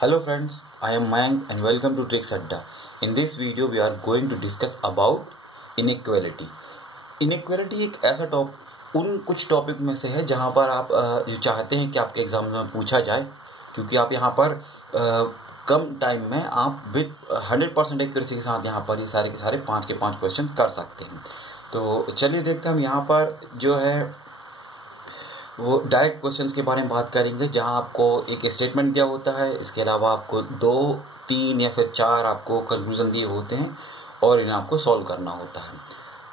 Hello friends, I am Mayank and welcome to Tricks Adda. In this video we are going to discuss about inequality. Inequality एक ऐसा कुछ topic में से है जहाँ पर आप जो चाहते हैं कि आपके एग्जाम में पूछा जाए, क्योंकि आप यहाँ पर कम टाइम में आप विद 100% एक्यूरेसी के साथ यहाँ पर ये सारे के सारे 5 के 5 क्वेश्चन कर सकते हैं। तो चलिए देखते हैं हम यहाँ पर जो है वो डायरेक्ट क्वेश्चंस के बारे में बात करेंगे, जहां आपको एक स्टेटमेंट दिया होता है, इसके अलावा आपको 2, 3 या फिर 4 आपको कंक्लूजन दिए होते हैं और इन्हें आपको सॉल्व करना होता है।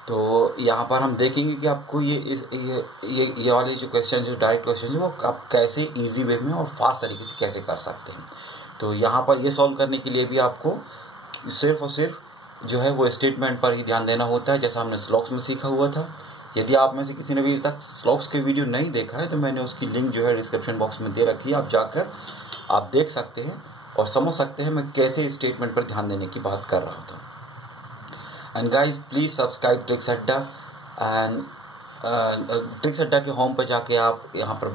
तो यहाँ पर हम देखेंगे कि आपको ये वाले जो क्वेश्चन जो डायरेक्ट क्वेश्चन है वो आप कैसे इजी वे में और फास्ट तरीके से कैसे कर सकते हैं। तो यहाँ पर ये सॉल्व करने के लिए भी आपको सिर्फ और सिर्फ जो है वो स्टेटमेंट पर ही ध्यान देना होता है, जैसा हमने स्लॉक्स में सीखा हुआ था। यदि आप में से किसी ने अभी तक स्लॉक्स के वीडियो नहीं देखा है तो मैंने उसकी लिंक जो है डिस्क्रिप्शन बॉक्स में दे रखी है, आप जाकर आप देख सकते हैं और समझ सकते हैं मैं कैसे स्टेटमेंट पर ध्यान देने की बात कर रहा था। And guys please subscribe tricks अड्डा एंड ट्रिक्स अड्डा के होम पर जाके आप यहाँ पर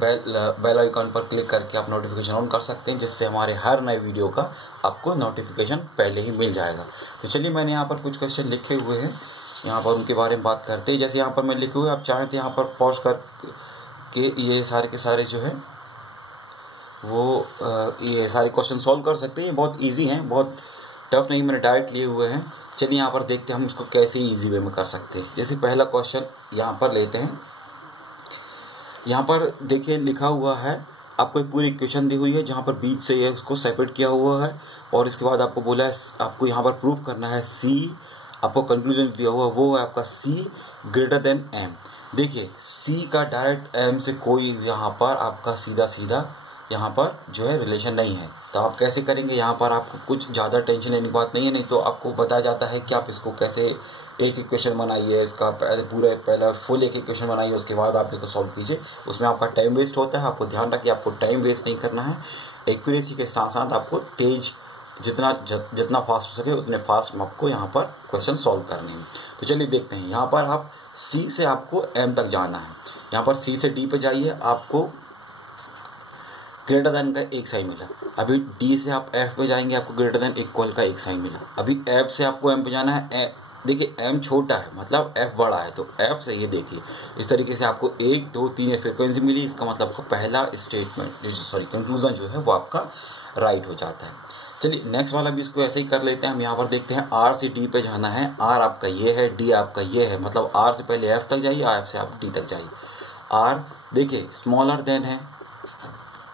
बेल आइकॉन पर क्लिक करके आप नोटिफिकेशन ऑन कर सकते हैं, जिससे हमारे हर नए वीडियो का आपको नोटिफिकेशन पहले ही मिल जाएगा। तो चलिए मैंने यहाँ पर कुछ क्वेश्चन लिखे हुए हैं, यहाँ पर उनके बारे में बात करते हैं। जैसे यहाँ पर मैं लिखे हुए, आप चाहें तो यहाँ पर पॉज कर के ये सारे के सारे जो है वो ये सारे क्वेश्चन सॉल्व कर सकते हैं। ये बहुत इजी हैं, बहुत टफ नहीं, मैंने डायरेक्ट लिए हुए हैं। चलिए यहाँ पर देखते हैं हम इसको कैसे इजी वे में कर सकते हैं। जैसे पहला क्वेश्चन यहाँ पर लेते हैं। यहाँ पर देखिए लिखा हुआ है, आपको एक पूरी इक्वेशन दी हुई है जहाँ पर बीच से ये उसको सेपरेट किया हुआ है और इसके बाद आपको बोला है आपको यहाँ पर प्रूव करना है सी, आपको कंक्लूजन दिया हुआ वो है आपका C ग्रेटर देन M। देखिए C का डायरेक्ट M से कोई यहाँ पर आपका सीधा यहाँ पर जो है रिलेशन नहीं है। तो आप कैसे करेंगे, यहाँ पर आपको कुछ ज़्यादा टेंशन लेने की बात नहीं है, नहीं तो आपको बताया जाता है कि आप इसको कैसे एक इक्वेशन बनाइए, इसका पहला फुल एक इक्वेशन बनाइए, उसके बाद आप इसको सॉल्व कीजिए। उसमें आपका टाइम वेस्ट होता है। आपको ध्यान रखिए, आपको टाइम वेस्ट नहीं करना है। एक्यूरेसी के साथ साथ आपको तेज जितना फास्ट हो सके उतने फास्ट आपको यहाँ पर क्वेश्चन सॉल्व करने हैं। तो चलिए देखते हैं। यहाँ पर आप C से आपको M तक जाना है। यहाँ पर C से D पे जाइए, आपको ग्रेटर देन का एक साइन मिला। अभी D से आप F पे जाएंगे, आपको ग्रेटर देन इक्वल का एक साइन मिला। अभी F से आपको M पे जाना है। देखिए M छोटा है मतलब F बड़ा है, तो F से ये देखिए इस तरीके से आपको 1, 2, 3 फ्रीक्वेंसी मिली। इसका मतलब आपको पहला स्टेटमेंट कंक्लूजन जो है वो आपका राइट हो जाता है। चलिए नेक्स्ट वाला भी इसको ऐसे ही कर लेते हैं। हम यहाँ पर देखते हैं R से D पे जाना है। R आपका ये है, D आपका ये है, मतलब R से पहले F तक जाइए, F से आप D तक जाइए। R देखिए स्मॉलर देन है,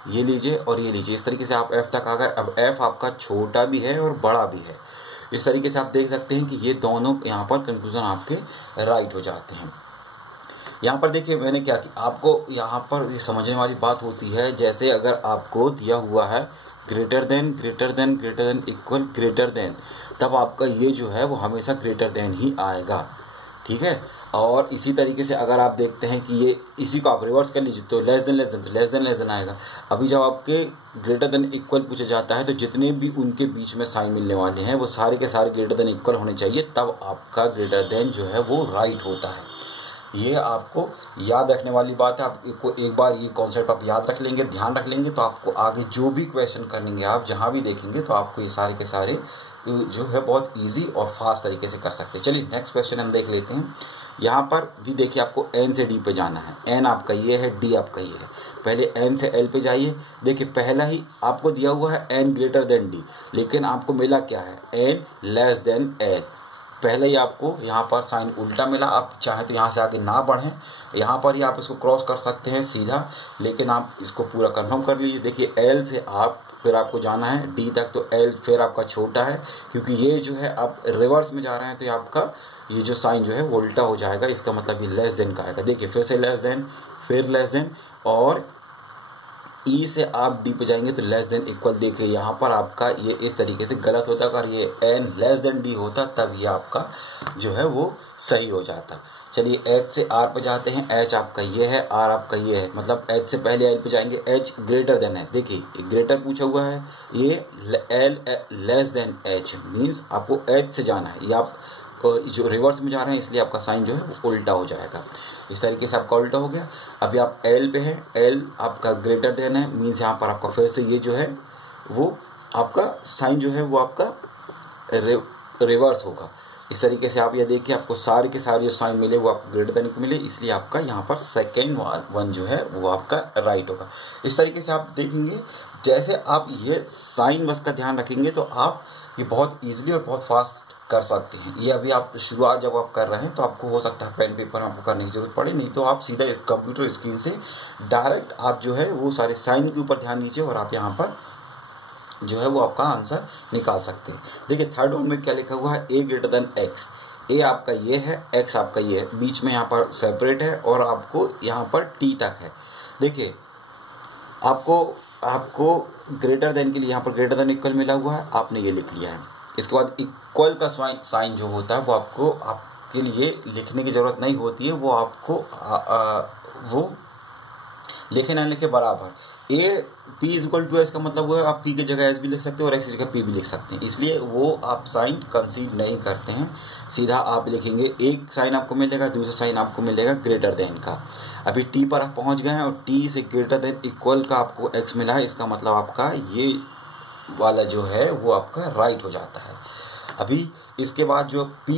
ये लीजिए और ये लीजिए, इस तरीके से आप F तक आ गए। अब F आपका छोटा भी है और बड़ा भी है। इस तरीके से आप देख सकते हैं कि ये दोनों यहाँ पर कंक्लूजन आपके राइट हो जाते हैं। यहाँ पर देखिए मैंने क्या किया, आपको यहाँ पर ये समझने वाली बात होती है। जैसे अगर आपको दिया हुआ है greater than equal greater than, तब आपका ये जो है वो हमेशा ग्रेटर देन ही आएगा, ठीक है। और इसी तरीके से अगर आप देखते हैं कि ये इसी को आप रिवर्स कर लीजिए तो लेस देन आएगा। अभी जब आपके ग्रेटर देन इक्वल पूछा जाता है तो जितने भी उनके बीच में साइन मिलने वाले हैं वो सारे के सारे ग्रेटर देन इक्वल होने चाहिए, तब आपका ग्रेटर देन जो है वो राइट होता है। ये आपको याद रखने वाली बात है। आपको एक बार ये कॉन्सेप्ट आप याद रख लेंगे, ध्यान रख लेंगे, तो आपको आगे जो भी क्वेश्चन करेंगे आप जहाँ भी देखेंगे तो आपको ये सारे के सारे जो है बहुत इजी और फास्ट तरीके से कर सकते हैं। चलिए नेक्स्ट क्वेश्चन हम देख लेते हैं। यहाँ पर भी देखिए आपको N से D पे जाना है। N आपका ये है, D आपका ये है। पहले N से L पे जाइए। देखिए पहला ही आपको दिया हुआ है N ग्रेटर देन D, लेकिन आपको मिला क्या है, N लेस देन L। पहले ही आपको यहाँ पर साइन उल्टा मिला। आप चाहे तो यहाँ से आगे ना बढ़ें, यहाँ पर ही आप इसको क्रॉस कर सकते हैं सीधा, लेकिन आप इसको पूरा कंफर्म कर लीजिए। देखिए L से आप फिर आपको जाना है D तक, तो L फिर आपका छोटा है, क्योंकि ये जो है आप रिवर्स में जा रहे हैं तो ये आपका ये जो साइन जो है वो उल्टा हो जाएगा। इसका मतलब ये लेस देन का आएगा। देखिए फिर से लेस देन, फिर लेस देन, और E से आप D पे जाएंगे तो लेस देन इक्वल। देखिए यहाँ पर आपका ये इस तरीके से गलत होता, अगर ये N लेस देन D होता तब ये आपका जो है वो सही हो जाता। चलिए H से R पे जाते हैं। H आपका ये है, R आपका ये है, मतलब H से पहले L पे जाएंगे। H ग्रेटर देन है, देखिए ग्रेटर पूछा हुआ है, ये L less than H means आपको H से जाना है। ये आप जो रिवर्स में जा रहे हैं इसलिए आपका साइन जो है वो उल्टा हो जाएगा। इस तरीके से आपका उल्टा हो गया। अभी आप L पे है, L आपका ग्रेटर देन है मीन्स यहाँ पर आपका फिर से ये जो है वो आपका साइन जो है वो आपका रिवर्स होगा। इस तरीके से आप ये देखिए, आपको सारे के सारे जो साइन मिले वो आपको ग्रेटर देन को मिले, इसलिए आपका यहाँ पर सेकेंड वन जो है वो आपका राइट होगा। इस तरीके से आप देखेंगे, जैसे आप ये साइन बस का ध्यान रखेंगे तो आप ये बहुत ईजिली और बहुत फास्ट कर सकते हैं। ये अभी आप शुरुआत जब आप कर रहे हैं तो आपको हो सकता है पेन पेपर में आपको करने की जरूरत पड़े, नहीं तो आप सीधा कंप्यूटर स्क्रीन से डायरेक्ट आप जो है वो सारे साइन के ऊपर ध्यान दीजिए और आप यहाँ पर जो है वो आपका आंसर निकाल सकते हैं। देखिए थर्ड वन में क्या लिखा हुआ है, ए ग्रेटर देन एक्स। ए आपका ये है, एक्स आपका ये है, बीच में यहाँ पर सेपरेट है और आपको यहाँ पर टी तक है। देखिए आपको ग्रेटर देन के लिए यहाँ पर ग्रेटर देन इक्वल मिला हुआ है, आपने ये लिख लिया है। इसके बाद इक्वल का साइन जो होता है वो आपके लिए लिखने की जरूरत नहीं होती है, वो आपको वो लिखे ना लिखे बराबर। A P is equal to S का मतलब वो है आप पी की जगह एस भी लिख सकते हैं और एक्स की जगह पी भी लिख सकते हैं, इसलिए वो आप साइन कंसीडर नहीं करते हैं। सीधा आप लिखेंगे, एक साइन आपको मिलेगा, दूसरा साइन आपको मिलेगा ग्रेटर देन का। अभी टी पर आप पहुंच गए हैं और टी से ग्रेटर देन इक्वल का आपको एक्स मिला है, इसका मतलब आपका ये वाला जो है वो आपका राइट हो जाता है। अभी इसके बाद जो P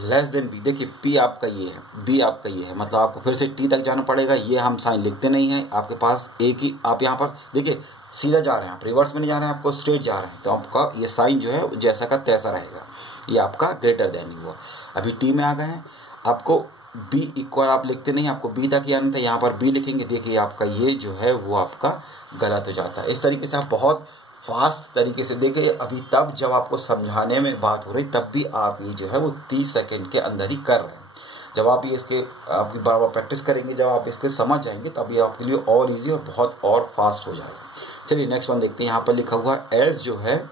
लेस देन बी, देखिए P आपका ये है, B आपका ये है, मतलब आपको फिर से T तक जाना पड़ेगा। ये हम साइन लिखते नहीं है, आपके पास एक ही, आप यहाँ पर देखिए सीधा जा रहे हैं, आप रिवर्स में नहीं जा रहे हैं, आपको स्ट्रेट जा रहे हैं, तो आपका ये साइन जो है जैसा का तैसा रहेगा। ये आपका ग्रेटर देन ही हुआ। अभी T में आ गए हैं, आपको B इक्वल आप लिखते नहीं, आपको B तक ही आना था, यहाँ पर B लिखेंगे। देखिए आपका ये जो है वो आपका गलत हो जाता है। इस तरीके से आप बहुत फास्ट तरीके से देखिए, अभी तब जब आपको समझाने में बात हो रही तब भी आप ये जो है वो 30 सेकंड के अंदर ही कर रहे हैं। जब आप ये इसके आपकी बार बार प्रैक्टिस करेंगे, जब आप इसके समझ जाएंगे तब ये आपके लिए और इजी और बहुत और फास्ट हो जाएगा। चलिए नेक्स्ट वन देखते हैं। यहाँ पर लिखा हुआ एस जो है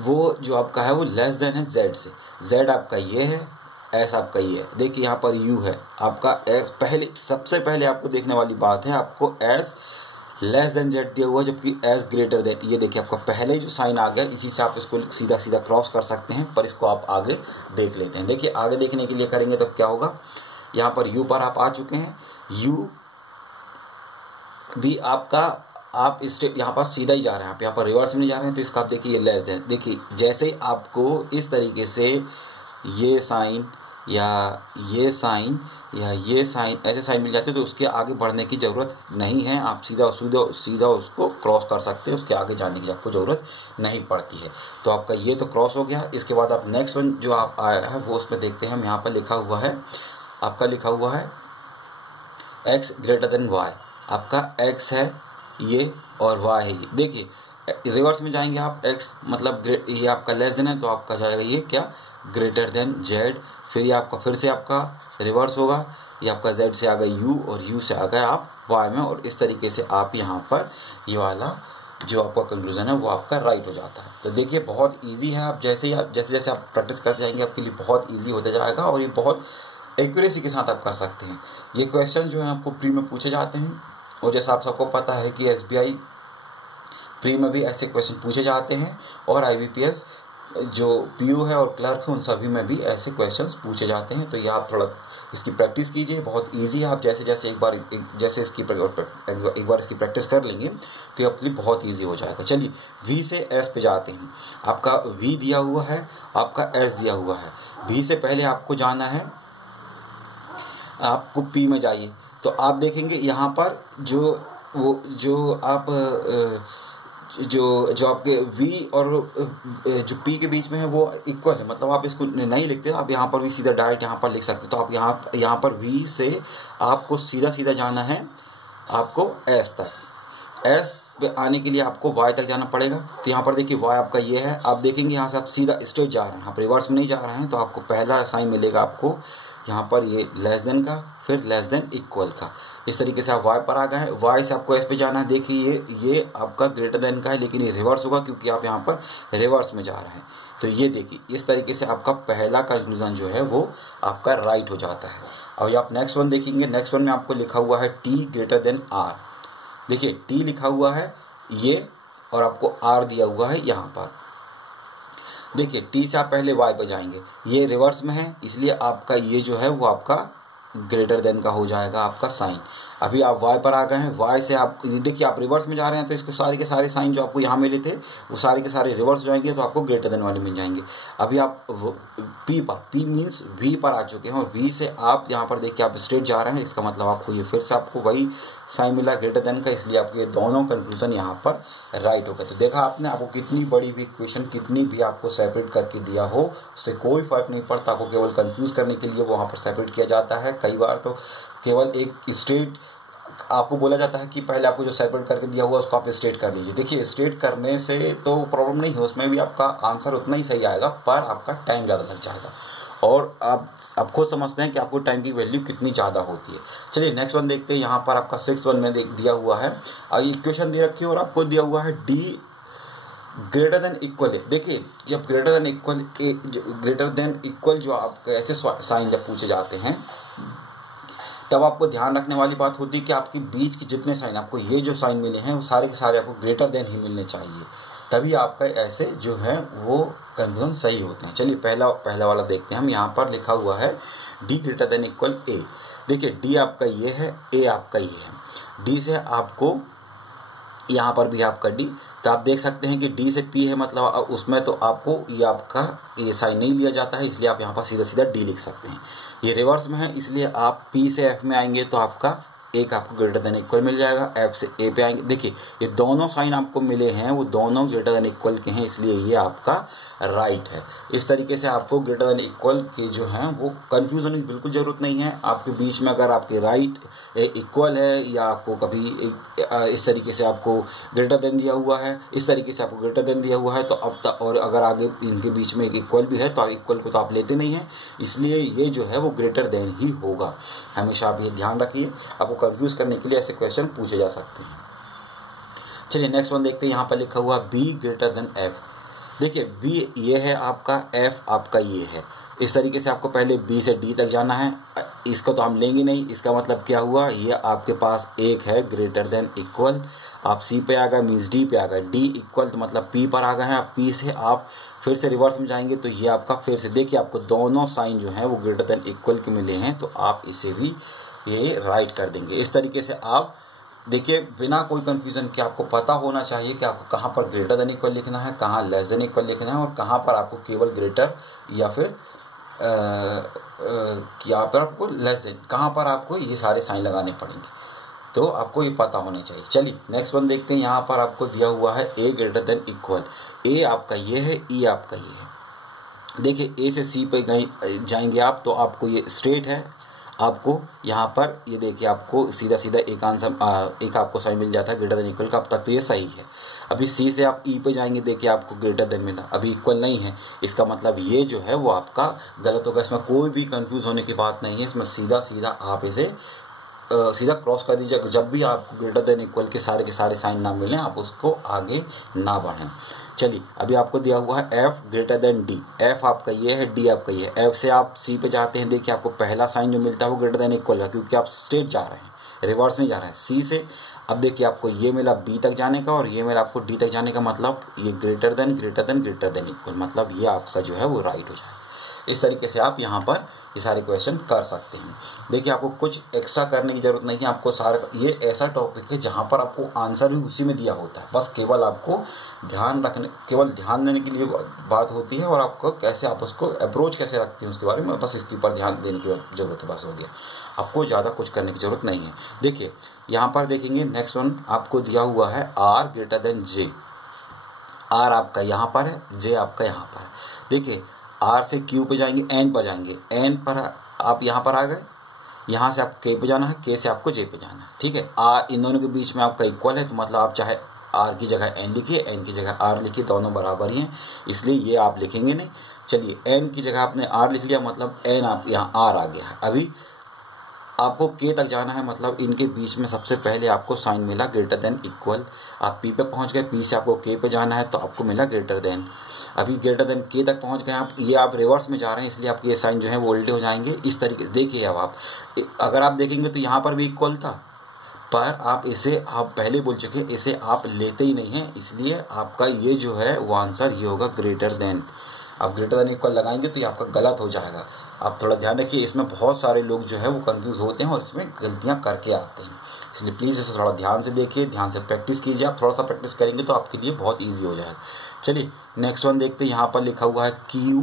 वो जो आपका है वो लेस देन है जेड से। जेड आपका ये है, एस आपका ये है। देखिए यहाँ पर यू है आपका एस। सबसे पहले आपको देखने वाली बात है, आपको एस लेस देन जेड दिया हुआ जबकि एस ग्रेटर देन। ये देखिए आपका पहले जो साइन आ गया, इसी से आप इसको सीधा सीधा क्रॉस कर सकते हैं, पर इसको आप आगे देख लेते हैं। देखिए आगे देखने के लिए करेंगे तो क्या होगा, यहाँ पर यू पर आप आ चुके हैं, यू भी आपका आप स्टेप यहाँ पर सीधा ही जा रहे हैं, आप यहाँ पर रिवर्स में नहीं जा रहे हैं, तो इसका आप देखिए ये लेस देन। देखिए जैसे आपको इस तरीके से ये साइन या ये साइन या ये साइन ऐसे साइन मिल जाते हैं, तो उसके आगे बढ़ने की ज़रूरत नहीं है, आप सीधा उसको क्रॉस कर सकते हैं, उसके आगे जाने की आपको ज़रूरत नहीं पड़ती है। तो आपका ये तो क्रॉस हो गया। इसके बाद आप नेक्स्ट वन जो आप आया है वो उसमें देखते हैं हम। यहाँ पर लिखा हुआ है, आपका लिखा हुआ है एक्स ग्रेटर देन वाई। आपका एक्स है ये और वाई है ये। देखिए रिवर्स में जाएंगे आप, एक्स मतलब ये आपका लेस देन है, तो आपका जाएगा ये क्या, ग्रेटर देन जेड। फिर ये आपका फिर से आपका रिवर्स होगा, ये आपका z से आ गया u और u से आ गया आप y में, और इस तरीके से आप यहाँ पर ये वाला जो आपका कंक्लूजन है वो आपका राइट हो जाता है। तो देखिए बहुत इजी है, आप जैसे जैसे आप प्रैक्टिस करते जाएंगे आपके लिए बहुत इजी होते जाएगा और ये बहुत एक्यूरेसी के साथ आप कर सकते हैं। ये क्वेश्चन जो है आपको प्री में पूछे जाते हैं, और जैसा आप सबको पता है कि SBI प्री में भी ऐसे क्वेश्चन पूछे जाते हैं, और IBPS जो PO है और क्लर्क है उन सभी में भी ऐसे क्वेश्चंस पूछे जाते हैं। तो ये आप थोड़ा इसकी प्रैक्टिस कीजिए, बहुत इजी है। आप जैसे जैसे एक बार इसकी प्रैक्टिस कर लेंगे तो ये आपके लिए बहुत इजी हो जाएगा। चलिए V से S पे जाते हैं। आपका V दिया हुआ है, आपका S दिया हुआ है। V से पहले आपको जाना है, आपको P में जाइए, तो आप देखेंगे यहाँ पर जो आपके V और जो P के बीच में है वो इक्वल है, मतलब आप इसको नहीं लिखते, आप यहाँ पर भी सीधा डायरेक्ट यहाँ पर लिख सकते। तो आप यहाँ पर V से आपको सीधा सीधा जाना है आपको S तक। S पे आने के लिए आपको Y तक जाना पड़ेगा। तो यहाँ पर देखिए Y आपका ये है, आप देखेंगे यहाँ से आप सीधा स्ट्रेट जा रहे हैं, आप रिवर्स में नहीं जा रहे हैं, तो आपको पहला साइन मिलेगा आपको यहाँ पर ये लेस देन का, फिर लेस देन इक्वल का। इस तरीके से आप Y पर आ गए हैं। Y से आपको S पे जाना है। देखिए ये आपका ग्रेटर देन का है, लेकिन ये रिवर्स होगा क्योंकि आप यहाँ पर रिवर्स में जा रहे हैं। तो ये देखिए इस तरीके से आपका पहला कंक्लूजन जो है वो आपका राइट हो जाता है। अब आप नेक्स्ट वन देखेंगे, नेक्स्ट वन में आपको लिखा हुआ है T ग्रेटर देन R। देखिए T लिखा हुआ है ये और आपको R दिया हुआ है यहाँ पर। देखिए T से आप पहले Y पर जाएंगे, ये रिवर्स में है इसलिए आपका ये जो है वो आपका ग्रेटर देन का हो जाएगा आपका साइन। अभी आप y पर आ गए हैं, y से आप देखिए आप रिवर्स में जा रहे हैं तो इसके सारे के सारे साइन जो आपको यहाँ मिले थे वो सारे के सारे रिवर्स हो जाएंगे, तो आपको ग्रेटर देन वाले मिल जाएंगे। अभी आप p पर, p मीन्स v पर आ चुके हैं और v से आप यहाँ पर देखिए आप स्ट्रेट जा रहे हैं, इसका मतलब आपको ये फिर से आपको वही साइन मिला ग्रेटर देन का, इसलिए आपके ये दोनों कंक्लूजन यहाँ पर राइट हो गए। तो देखा आपने, आपको कितनी बड़ी भी इक्वेशन कितनी भी आपको सेपरेट करके दिया हो उससे कोई फर्क नहीं पड़ता, आपको केवल कंफ्यूज करने के लिए वहाँ पर सेपरेट किया जाता है। कई बार तो केवल एक स्ट्रेट आपको बोला जाता है कि पहले आपको जो सेपरेट करके दिया हुआ उसको आप स्ट्रेट कर लीजिए। देखिए स्ट्रेट करने से तो प्रॉब्लम नहीं है, उसमें भी आपका आंसर उतना ही सही आएगा, पर आपका टाइम ज़्यादा लग जाएगा और आप खुद समझते हैं कि आपको टाइम की वैल्यू कितनी ज़्यादा होती है। चलिए नेक्स्ट वन देखते हैं। यहाँ पर आपका 6 में दिया हुआ है, इक्वेशन दे रखी है और आपको दिया हुआ है d ग्रेटर देन इक्वल है। देखिए जब ग्रेटर देन इक्वल जो आपके ऐसे साइन जब पूछे जाते हैं तब आपको ध्यान रखने वाली बात होती है कि आपके बीच के जितने साइन, आपको ये जो साइन मिले हैं वो सारे के सारे आपको ग्रेटर देन ही मिलने चाहिए, तभी आपका ऐसे जो है वो कंफ्यूजन सही होते हैं। चलिए पहला वाला देखते हैं हम। यहाँ पर लिखा हुआ है d greater than equal a। देखिए d आपका ये है, a आपका ये है। d से आपको यहाँ पर भी आपका d, तो आप देख सकते हैं कि d से p है, मतलब उसमें तो आपको ये आपका ये साइन नहीं लिया जाता है, इसलिए आप यहाँ पर सीधा सीधा d लिख सकते हैं। ये रिवर्स में है इसलिए आप p से f में आएंगे तो आपका एक आपको ग्रेटर देन इक्वल मिल जाएगा, f से a पे आएंगे। देखिए ये दोनों साइन आपको मिले हैं वो दोनों ग्रेटर देन इक्वल के हैं, इसलिए ये आपका राइट है। इस तरीके से आपको ग्रेटर देन इक्वल के जो हैं वो कंफ्यूज होने की बिल्कुल ज़रूरत नहीं है। आपके बीच में अगर आपके राइट इक्वल है या आपको कभी इस तरीके से आपको ग्रेटर देन दिया हुआ है, इस तरीके से आपको ग्रेटर देन दिया हुआ है तो अब तक, और अगर आगे इनके बीच में एक इक्वल भी है तो इक्वल को तो आप लेते नहीं हैं, इसलिए ये जो है वो ग्रेटर देन ही होगा। हमेशा आप ये ध्यान रखिए, आपको कंफ्यूज करने के लिए ऐसे क्वेश्चन पूछे जा सकते हैं। चलिए नेक्स्ट वन देखते हैं। यहाँ पर लिखा हुआ b ग्रेटर देन f। देखिए b ये है आपका, f आपका ये है। इस तरीके से आपको पहले b से d तक जाना है, इसको तो हम लेंगे नहीं, इसका मतलब क्या हुआ, ये आपके पास एक है ग्रेटर देन इक्वल, आप c पे आ गए मीन्स d पे आ गए, d इक्वल तो मतलब p पर आ गए हैं, आप p से आप फिर से रिवर्स में जाएंगे तो ये आपका फिर से, देखिए आपको दोनों साइन जो है वो ग्रेटर देन इक्वल के मिले हैं तो आप इसे भी ये राइट कर देंगे। इस तरीके से आप देखिए बिना कोई कंफ्यूजन के आपको पता होना चाहिए कि आपको कहाँ पर ग्रेटर देन इक्वल लिखना है, कहाँ लेस देन इक्वल लिखना है और कहाँ पर आपको केवल ग्रेटर या फिर यहाँ पर आपको लेस देन, कहाँ पर आपको ये सारे साइन लगाने पड़ेंगे, तो आपको ये पता होना चाहिए। चलिए नेक्स्ट वन देखते हैं। यहाँ पर आपको दिया हुआ है a greater than equal, a आपका ये है, e आपका ये है। देखिए a से c पे जाएंगे आप तो आपको ये स्ट्रेट है, आपको यहाँ पर ये देखिए आपको सीधा सीधा एक आंसर एक आपको साइन मिल जाता है ग्रेटर देन इक्वल का, अब तक तो ये सही है। अभी c से आप e पे जाएंगे, देखिए आपको ग्रेटर देन मिला, अभी इक्वल नहीं है, इसका मतलब ये जो है वो आपका गलत होगा। इसमें कोई भी कंफ्यूज होने की बात नहीं है, इसमें सीधा सीधा आप इसे सीधा क्रॉस कर दीजिए। जब भी आपको ग्रेटर देन इक्वल के सारे साइन ना मिलें आप उसको आगे ना बढ़ें। चलिए अभी आपको दिया हुआ है f greater than d, f आपका ये है, d आपका ये है। f से आप c पे जाते हैं, देखिए आपको पहला साइन जो मिलता है वो ग्रेटर देन इक्वल है क्योंकि आप स्ट्रेट जा रहे हैं, रिवर्स नहीं जा रहे हैं। c से अब देखिए आपको ये मिला b तक जाने का और ये मिला आपको d तक जाने का, मतलब ये ग्रेटर देन इक्वल, मतलब ये आपका जो है वो राइट हो जाए। इस तरीके से आप यहाँ पर ये सारे क्वेश्चन कर सकते हैं। देखिए आपको कुछ एक्स्ट्रा करने की जरूरत नहीं है, आपको सारा ये ऐसा टॉपिक है जहाँ पर आपको आंसर भी उसी में दिया होता है, बस केवल आपको ध्यान देने के लिए बात होती है और आपको कैसे आप उसको अप्रोच कैसे रखते हैं उसके बारे में बस इसके ऊपर ध्यान देने की जरूरत है, बस हो गया। आपको ज़्यादा कुछ करने की जरूरत नहीं है। देखिए यहाँ पर देखेंगे नेक्स्ट वन आपको दिया हुआ है r greater than j। r आपका यहाँ पर है, j आपका यहाँ पर है। देखिए r से q पे जाएंगे, n पर जाएंगे, n पर आप यहाँ पर आ गए, यहाँ से आप k पे जाना है, k से आपको j पे जाना है, ठीक है। r इन दोनों के बीच में आपका इक्वल है तो मतलब आप चाहे r की जगह n लिखिए, n की जगह r लिखिए, दोनों बराबर ही हैं इसलिए ये आप लिखेंगे नहीं। चलिए n की जगह आपने r लिख लिया, मतलब n आप यहाँ r आ गया है। अभी आपको k तक जाना है, मतलब इनके बीच में सबसे पहले आपको साइन मिला ग्रेटर देन इक्वल, आप p पे पहुंच गए, p से आपको k पे जाना है तो आपको मिला ग्रेटर देन। अभी ग्रेटर देन k तक पहुंच गए आप, ये आप रिवर्स में जा रहे हैं इसलिए आपके ये साइन जो है वो उल्टे हो जाएंगे। इस तरीके से देखिए अब आप अगर आप देखेंगे तो यहाँ पर भी इक्वल था, पर आप इसे आप पहले बोल चुके इसे आप लेते ही नहीं हैं, इसलिए आपका ये जो है वो आंसर ये होगा ग्रेटर देन। आप ग्रेटर देन इक्वल लगाएंगे तो ये आपका गलत हो जाएगा। आप थोड़ा ध्यान रखिए, इसमें बहुत सारे लोग जो है वो कंफ्यूज होते हैं और इसमें गलतियां करके आते हैं, इसलिए प्लीज़ इसे थोड़ा ध्यान से देखिए, ध्यान से प्रैक्टिस कीजिए। आप थोड़ा सा प्रैक्टिस करेंगे तो आपके लिए बहुत ईजी हो जाएगा। चलिए नेक्स्ट वन देखते हैं। यहाँ पर लिखा हुआ है Q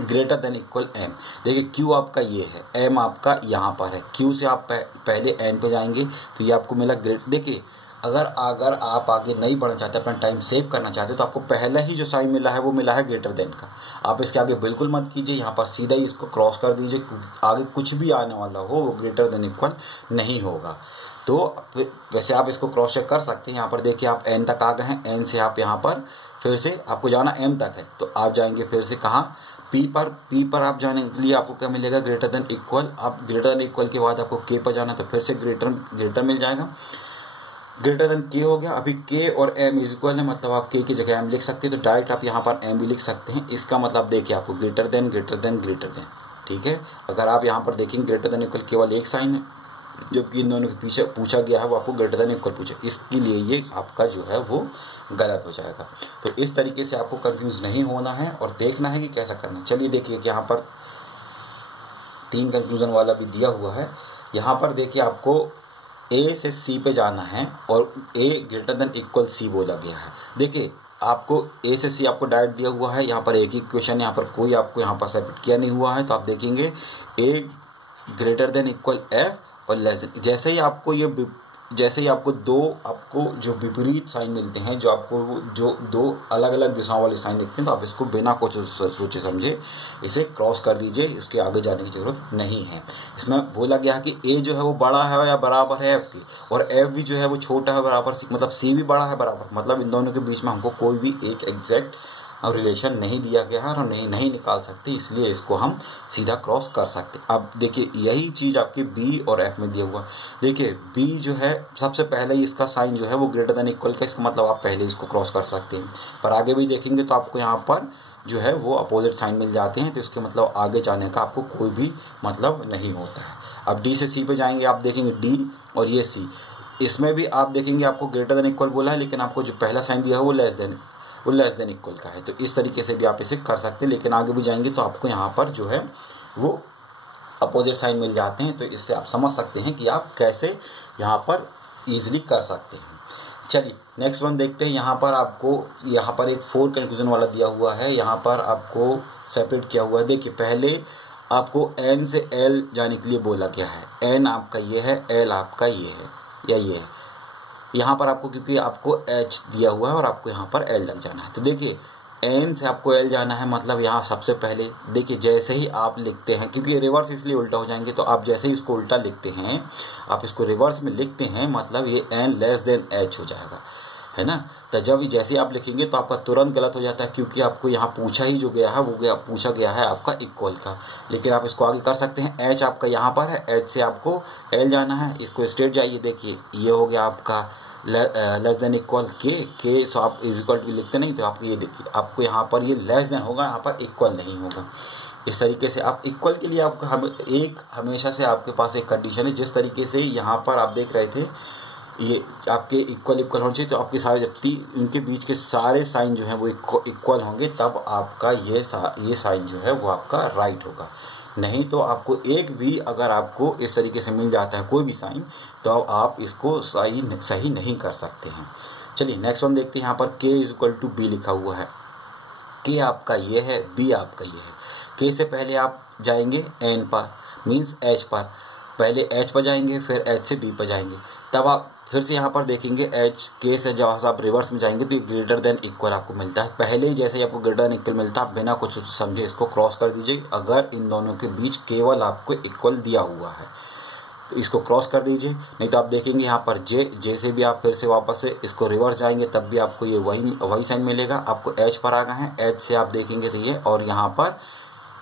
greater than equal M। देखिए Q आपका ये है, M आपका यहाँ पर है। Q से आप पहले N पे जाएंगे तो ये आपको मिला ग्रेट। देखिए अगर आप आगे नहीं बढ़ना चाहते, अपना टाइम सेव करना चाहते, तो आपको पहला ही जो साइन मिला है वो मिला है ग्रेटर देन का। आप इसके आगे बिल्कुल मत कीजिए, यहाँ पर सीधा ही इसको क्रॉस कर दीजिए। आगे कुछ भी आने वाला हो वो ग्रेटर देन इक्वल नहीं होगा। तो वैसे आप इसको क्रॉस चेक कर सकते हैं। यहाँ पर देखिए आप N तक आ गए हैं, N से आप यहाँ पर फिर से आपको जाना M तक है, तो आप जाएंगे फिर से कहाँ P पर आप जाने के लिए आपको क्या मिलेगा ग्रेटर देन इक्वल। आप ग्रेटर देन इक्वल के बाद आपको K पर जाना, तो फिर से ग्रेटर मिल जाएगा, ग्रेटर देन K हो गया। अभी K और M इज इक्वल है, मतलब आप K की जगह M लिख सकते हैं, तो डायरेक्ट आप यहाँ पर M भी लिख सकते हैं। इसका मतलब देखिए आपको greater than greater than greater than, ठीक है। अगर आप यहाँ पर देखेंगे ग्रेटर देन इक्वल केवल एक साइन है, जबकि इन दोनों के पीछे पूछा गया है वो आपको ग्रेटर देन इक्वल पूछा, इसके लिए ये आपका जो है वो गलत हो जाएगा। तो इस तरीके से आपको कंफ्यूज नहीं होना है और देखना है कि कैसा करना है। चलिए देखिए कि यहाँ पर 3 कंफ्यूजन वाला भी दिया हुआ है। यहाँ पर देखिए आपको A से C पे जाना है और A greater than equal C बोला गया है। देखिए आपको A से C आपको डायरेक्ट दिया हुआ है, यहाँ पर एक ही क्वेश्चन है, यहाँ पर कोई आपको यहाँ पर सेपरेट किया नहीं हुआ है। तो आप देखेंगे A greater than equal F और लेस, जैसे ही आपको जो विपरीत साइन मिलते हैं, जो आपको जो 2 अलग अलग दिशाओं वाले साइन दिखते हैं, तो आप इसको बिना कुछ सोचे समझे इसे क्रॉस कर दीजिए, इसके आगे जाने की जरूरत नहीं है। इसमें बोला गया है कि A जो है वो बड़ा है या बराबर है F के, और F भी जो है वो छोटा है बराबर C, मतलब C भी बड़ा है बराबर, मतलब इन दोनों के बीच में हमको कोई भी एक एग्जैक्ट रिलेशन नहीं दिया गया है और नहीं निकाल सकते, इसलिए इसको हम सीधा क्रॉस कर सकते। अब देखिए यही चीज़ आपके B और F में दिया हुआ। देखिए B जो है सबसे पहले ही इसका साइन जो है वो ग्रेटर देन इक्वल का, इसका मतलब आप पहले इसको क्रॉस कर सकते हैं। पर आगे भी देखेंगे तो आपको यहाँ पर जो है वो अपोजिट साइन मिल जाते हैं, तो इसके मतलब आगे जाने का आपको कोई भी मतलब नहीं होता है। अब D से C पे जाएंगे, आप देखेंगे D और ये C, इसमें भी आप देखेंगे आपको ग्रेटर देन इक्वल बोला है, लेकिन आपको जो पहला साइन दिया है वो लेस देन इक्वल का है। तो इस तरीके से भी आप इसे कर सकते हैं, लेकिन आगे भी जाएंगे तो आपको यहाँ पर जो है वो अपोजिट साइन मिल जाते हैं। तो इससे आप समझ सकते हैं कि आप कैसे यहाँ पर इजीली कर सकते हैं। चलिए नेक्स्ट वन देखते हैं। यहाँ पर एक 4 कंक्लूजन वाला दिया हुआ है, यहाँ पर आपको सेपरेट किया हुआ है। देखिए पहले आपको N से L जाने के लिए बोला गया है। N आपका ये है, L आपका ये है या ये है। यहाँ पर आपको क्योंकि आपको H दिया हुआ है और आपको यहाँ पर L लग जाना है, तो देखिए N से आपको L जाना है, मतलब यहाँ सबसे पहले देखिए जैसे ही आप लिखते हैं, क्योंकि रिवर्स इसलिए उल्टा हो जाएंगे, तो आप जैसे ही इसको उल्टा लिखते हैं, आप इसको रिवर्स में लिखते हैं, मतलब ये N लेस देन H हो जाएगा, है ना। तो जब जैसे आप लिखेंगे तो आपका तुरंत गलत हो जाता है, क्योंकि आपको यहाँ पूछा ही जो गया है वो पूछा गया है आपका इक्वल का। लेकिन आप इसको आगे कर सकते हैं। H आपका यहाँ पर है, H से आपको L जाना है, इसको स्ट्रेट जाइए। देखिए ये हो गया आपका लेस देन इक्वल के सो आप इज इक्वल टू लिखते नहीं, तो आप ये देखिए आपको यहाँ पर ये लेस देन होगा, यहाँ पर इक्वल नहीं होगा। इस तरीके से आप इक्वल के लिए आपको हमेशा से आपके पास एक कंडीशन है। जिस तरीके से यहाँ पर आप देख रहे थे ये आपके इक्वल होना चाहिए, तो आपके सारे जब इनके बीच के सारे साइन जो हैं वो इक्वल होंगे, तब आपका ये साइन जो है वो आपका राइट होगा। नहीं तो आपको एक भी अगर आपको इस तरीके से मिल जाता है कोई भी साइन, तो आप इसको सही नहीं कर सकते हैं। चलिए नेक्स्ट वन देखते हैं। यहाँ पर K is equal to B लिखा हुआ है। K आपका ये है, B आपका ये है। K से पहले आप जाएंगे N पर, मीन्स H पर, पहले H पर जाएंगे, फिर H से B पर जाएंगे, तब आप फिर से यहाँ पर देखेंगे H K से जब आप रिवर्स में जाएंगे तो ये ग्रेटर देन इक्वल आपको मिलता है। पहले ही जैसे ही आपको ग्रेटर देन इक्वल मिलता है, आप बिना कुछ समझे इसको क्रॉस कर दीजिए। अगर इन दोनों के बीच केवल आपको इक्वल दिया हुआ है तो इसको क्रॉस कर दीजिए, नहीं तो आप देखेंगे यहाँ पर J से भी आप फिर से वापस से इसको रिवर्स जाएंगे, तब भी आपको ये वही साइन मिलेगा। आपको H पर आ गए हैं, H से आप देखेंगे तो ये, और यहाँ पर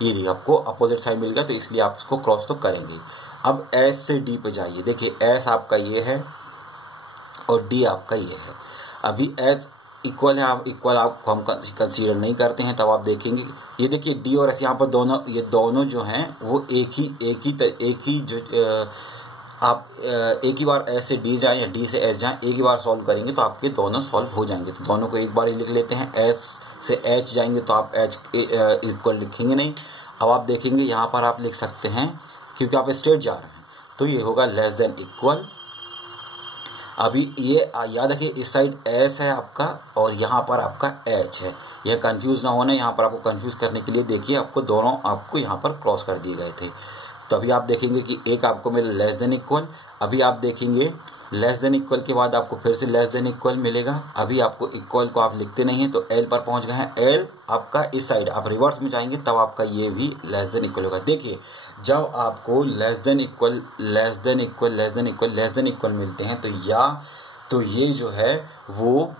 ये आपको अपोजिट साइन मिल गया, तो इसलिए आप इसको क्रॉस तो करेंगे। अब S से D पे जाइए। देखिए S आपका ये है और D आपका ये है। अभी H इक्वल है, आपको हम कंसीडर नहीं करते हैं, तब आप देखेंगे ये देखिए D और S यहाँ पर दोनों जो हैं वो आप एक ही बार S से D जाएं या D से S जाएं, एक ही बार सॉल्व करेंगे तो आपके दोनों सॉल्व हो जाएंगे। तो दोनों को एक बार ही लिख लेते हैं। S से H जाएंगे तो आप H इक्वल लिखेंगे नहीं, अब आप देखेंगे यहाँ पर आप लिख सकते हैं, क्योंकि आप स्ट्रेट जा रहे हैं तो ये होगा लेस देन इक्वल। अभी ये याद रखिए इस साइड एस है आपका और यहाँ पर आपका एच है, यह कंफ्यूज ना होना। यहाँ पर आपको कंफ्यूज करने के लिए देखिए आपको दोनों आपको यहाँ पर क्रॉस कर दिए गए थे। तो अभी आप देखेंगे कि एक आपको मिला लेस देन इक्वल, अभी आप देखेंगे लेस देन इक्वल के बाद आपको फिर से लेस देन इक्वल मिलेगा। अभी आपको इक्वल को आप लिखते नहीं हैं तो एल पर पहुंच गए हैं, एल आपका इस साइड आप रिवर्स में जाएंगे तब आपका ये भी लेस देन इक्वल होगा। देखिए जब आपको less than equal less than equal less than equal less than equal मिलते हैं तो ये जो है वो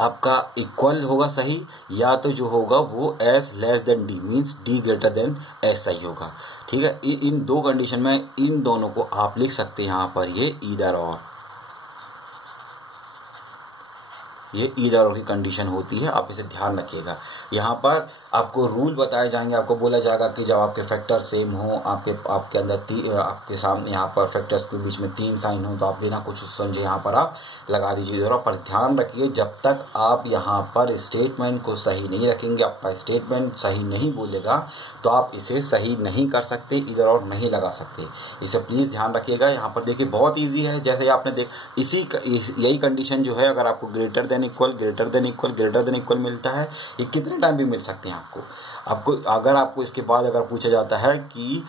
आपका इक्वल होगा सही, या तो जो होगा वो S less than D means D greater than S सही होगा। ठीक है, इन दो कंडीशन में इन दोनों को आप लिख सकते हैं यहाँ पर ये ईदर और, ये ईदर और की कंडीशन होती है, आप इसे ध्यान रखिएगा। यहाँ पर आपको रूल बताए जाएंगे, आपको बोला जाएगा कि जब आपके फैक्टर सेम हो, आपके अंदर आपके सामने यहाँ पर फैक्टर्स के बीच में 3 साइन हो तो आप बिना कुछ समझे यहाँ पर आप लगा दीजिए ज़रा। पर ध्यान रखिए जब तक आप यहाँ पर स्टेटमेंट को सही नहीं रखेंगे, आपका स्टेटमेंट सही नहीं बोलेगा तो आप इसे सही नहीं कर सकते, इधर और नहीं लगा सकते। इसे प्लीज़ ध्यान रखिएगा। यहाँ पर देखिए बहुत ईजी है, जैसे आपने यही कंडीशन जो है अगर आपको greater than equal greater than equal greater than equal मिलता है, ये कितने टाइम भी मिल सकते हैं आपको अगर आपको इसके बाद अगर पूछा जाता है कि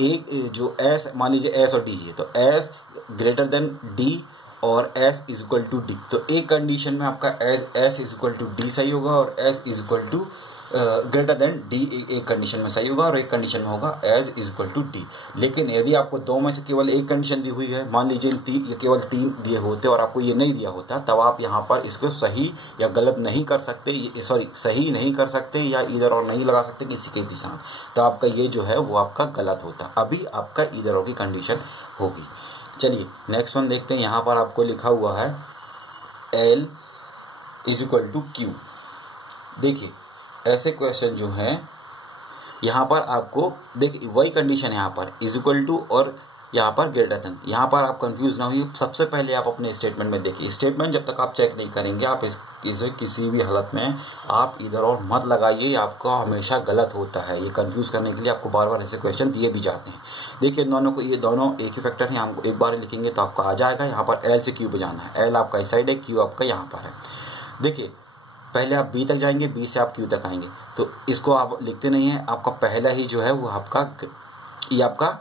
एक जो एस मान लीजिए एस और डी है तो एस ग्रेटर देन डी और S is equal to D, तो एक कंडीशन में आपका S is equal to D सही होगा और S is equal to greater than D एक कंडीशन में सही होगा और एक कंडीशन में होगा S is equal to D. लेकिन यदि आपको दो में से केवल एक कंडीशन दी हुई है, मान लीजिए केवल 3 दिए होते और आपको ये नहीं दिया होता, तब आप यहाँ पर इसको सही या गलत नहीं कर सकते, सही नहीं कर सकते या इधर और नहीं लगा सकते किसी के भी साथ, तो आपका ये जो है वो आपका गलत होता। अभी आपका इधर और की कंडीशन होगी। चलिए नेक्स्ट वन देखते हैं। यहाँ पर आपको लिखा हुआ है L is equal to Q. देखिए ऐसे क्वेश्चन जो हैं यहाँ पर आपको देखिए वही कंडीशन है, यहाँ पर इज इक्वल टू और यहाँ पर ग्रेटर देन। यहाँ पर आप कंफ्यूज ना होइए, सबसे पहले आप अपने स्टेटमेंट में देखिए। स्टेटमेंट जब तक आप चेक नहीं करेंगे आप इसे किसी भी हालत में आप इधर और मत लगाइए, आपको हमेशा गलत होता है। ये कंफ्यूज करने के लिए आपको बार बार ऐसे क्वेश्चन दिए भी जाते हैं। देखिए ये दोनों एक ही फैक्टर हैं, हमको एक बार लिखेंगे तो आपको आ जाएगा। यहाँ पर एल से क्यू पे जाना है, एल आपका इस साइड है, क्यू आपका यहाँ पर है। देखिए पहले आप बी तक जाएंगे, बी से आप क्यू तक आएंगे, तो इसको आप लिखते नहीं है, आपका पहला ही जो है वो आपका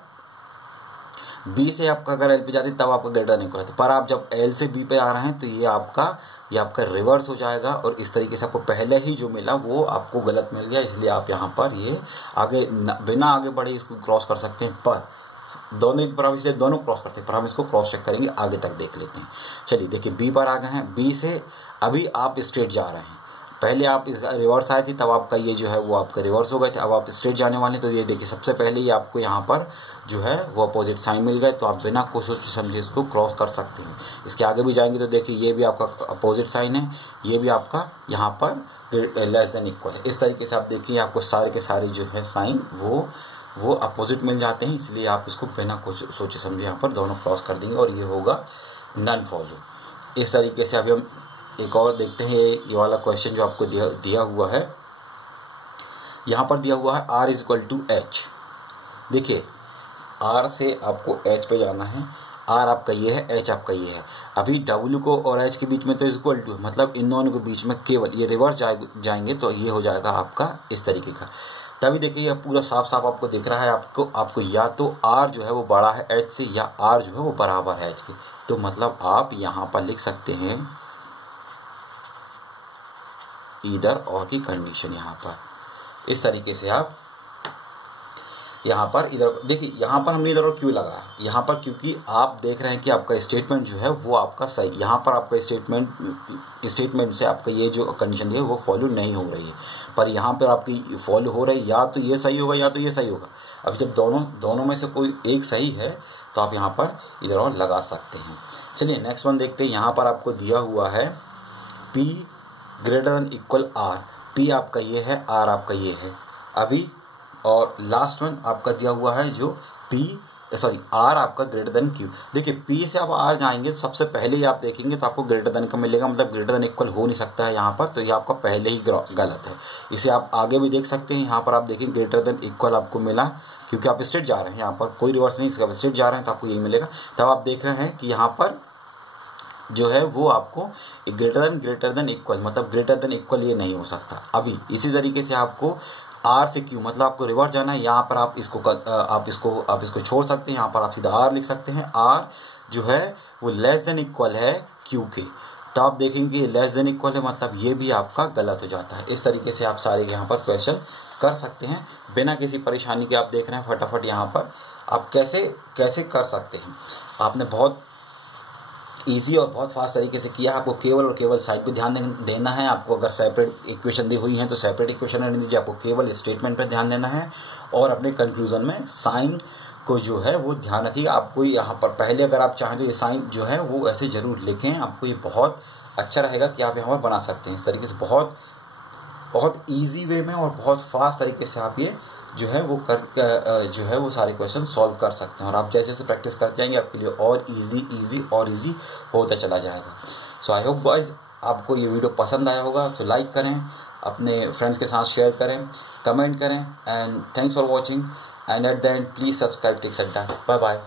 बी से आपका अगर एल पे जाते तब आपका ग्रेटर नहीं कराते, पर आप जब एल से बी पे आ रहे हैं तो ये आपका रिवर्स हो जाएगा और इस तरीके से आपको पहले ही जो मिला वो आपको गलत मिल गया। इसलिए आप यहाँ पर ये आगे बिना आगे बढ़े इसको क्रॉस कर सकते हैं, पर दोनों एक बराबर इसलिए दोनों क्रॉस करते हैं, पर हम इसको क्रॉस चेक करेंगे, आगे तक देख लेते हैं। चलिए देखिए बी पर आ गए हैं, बी से अभी आप स्ट्रेट जा रहे हैं, पहले आप इसका रिवर्स आए थे तब आपका ये जो है वो आपका रिवर्स हो गए थे, अब आप स्ट्रेट जाने वाले, तो ये देखिए सबसे पहले ही आपको यहाँ पर जो है वो अपोजिट साइन मिल गए, तो आप बिना कुछ सोच समझे इसको क्रॉस कर सकते हैं। इसके आगे भी जाएंगे तो देखिए ये भी आपका अपोजिट साइन है, ये भी आपका यहाँ पर लेस देन इक्वल है। इस तरीके से आप देखिए आपको सारे के सारे जो है साइन वो अपोजिट मिल जाते हैं, इसलिए आप इसको बिना कुछ सोचे समझे यहाँ पर दोनों क्रॉस कर देंगे और ये होगा नन फॉलो। इस तरीके से अभी हम एक और देखते हैं, ये वाला क्वेश्चन जो आपको दिया हुआ है, यहाँ पर दिया हुआ है R is equal to H. देखिए R से आपको H पे जाना है, R आपका ये है, H आपका ये है। अभी W को और H के बीच में तो इज इक्वल टू है, मतलब इन दोनों के बीच में केवल ये रिवर्स जाएंगे तो ये हो जाएगा आपका इस तरीके का। तभी देखिए ये पूरा साफ साफ आपको दिख रहा है, आपको या तो R जो है वो बड़ा है H से या R जो है वो बराबर है H के, तो मतलब आप यहाँ पर लिख सकते हैं इधर और की कंडीशन। यहाँ पर इस तरीके से आप यहाँ पर इधर देखिए, यहाँ पर हमने इधर और क्यों लगाया, यहाँ पर क्योंकि आप देख रहे हैं कि आपका स्टेटमेंट जो है वो आपका सही, यहाँ पर आपका स्टेटमेंट से आपका ये जो कंडीशन है वो फॉलो नहीं हो रही है, पर यहाँ पर आपकी फॉलो हो रही है, या तो ये सही होगा या तो ये सही होगा। अब जब दोनों में से कोई एक सही है तो आप यहाँ पर इधर और लगा सकते हैं। चलिए नेक्स्ट वन देखते हैं। यहाँ पर आपको दिया हुआ है P greater than equal R, P आपका ये है, R आपका ये है। अभी और लास्ट वन आपका दिया हुआ है जो P सॉरी आर आपका ग्रेटर देन क्यू। देखिए पी से आप आर जाएंगे तो सबसे पहले ही आप देखेंगे तो आपको ग्रेटर देन का मिलेगा, मतलब ग्रेटर देन इक्वल हो नहीं सकता है यहाँ पर, तो ये आपका पहले ही गलत है। इसे आप आगे भी देख सकते हैं, यहाँ पर आप देखेंगे ग्रेटर देन इक्वल आपको मिला क्योंकि आप स्ट्रेट जा रहे हैं, यहाँ पर कोई रिवर्स नहीं, आप स्ट्रेट जा रहे हैं तो आपको यही मिलेगा। तब आप देख रहे हैं कि यहाँ पर जो है वो आपको ग्रेटर देन इक्वल, मतलब ग्रेटर देन इक्वल ये नहीं हो सकता। अभी इसी तरीके से आपको आर से क्यू, मतलब आपको रिवर्स जाना है, यहाँ पर आप इसको छोड़ सकते हैं, यहाँ पर आप सीधा आर लिख सकते हैं। आर जो है वो लेस देन इक्वल है क्यू के, तो आप देखेंगे लेस देन इक्वल है, मतलब ये भी आपका गलत हो जाता है। इस तरीके से आप सारे यहाँ पर क्वेश्चन कर सकते हैं बिना किसी परेशानी के। आप देख रहे हैं फटाफट यहाँ पर आप कैसे कर सकते हैं। आपने बहुत इजी और बहुत फास्ट तरीके से किया। आपको केवल और केवल साइड पे ध्यान देना है। आपको अगर सेपरेट इक्वेशन दी हुई है तो सेपरेट इक्वेशन रहने दीजिए, आपको केवल स्टेटमेंट पे ध्यान देना है और अपने कंक्लूजन में साइन को जो है वो ध्यान रखिए। आपको यहाँ पर पहले अगर आप चाहें तो ये साइन जो है वो ऐसे जरूर लिखें, आपको ये बहुत अच्छा रहेगा कि आप यहाँ पर बना सकते हैं। इस तरीके से बहुत ईजी वे में और बहुत फास्ट तरीके से आप ये जो है वो सारे क्वेश्चन सॉल्व कर सकते हैं। और आप जैसे जैसे प्रैक्टिस करते जाएंगे आपके लिए और इजी होता चला जाएगा। सो आई होप गाइस आपको ये वीडियो पसंद आया होगा, तो लाइक करें, अपने फ्रेंड्स के साथ शेयर करें, कमेंट करें, and thanks for watching, and at the end please subscribe techs Adda. Bye bye.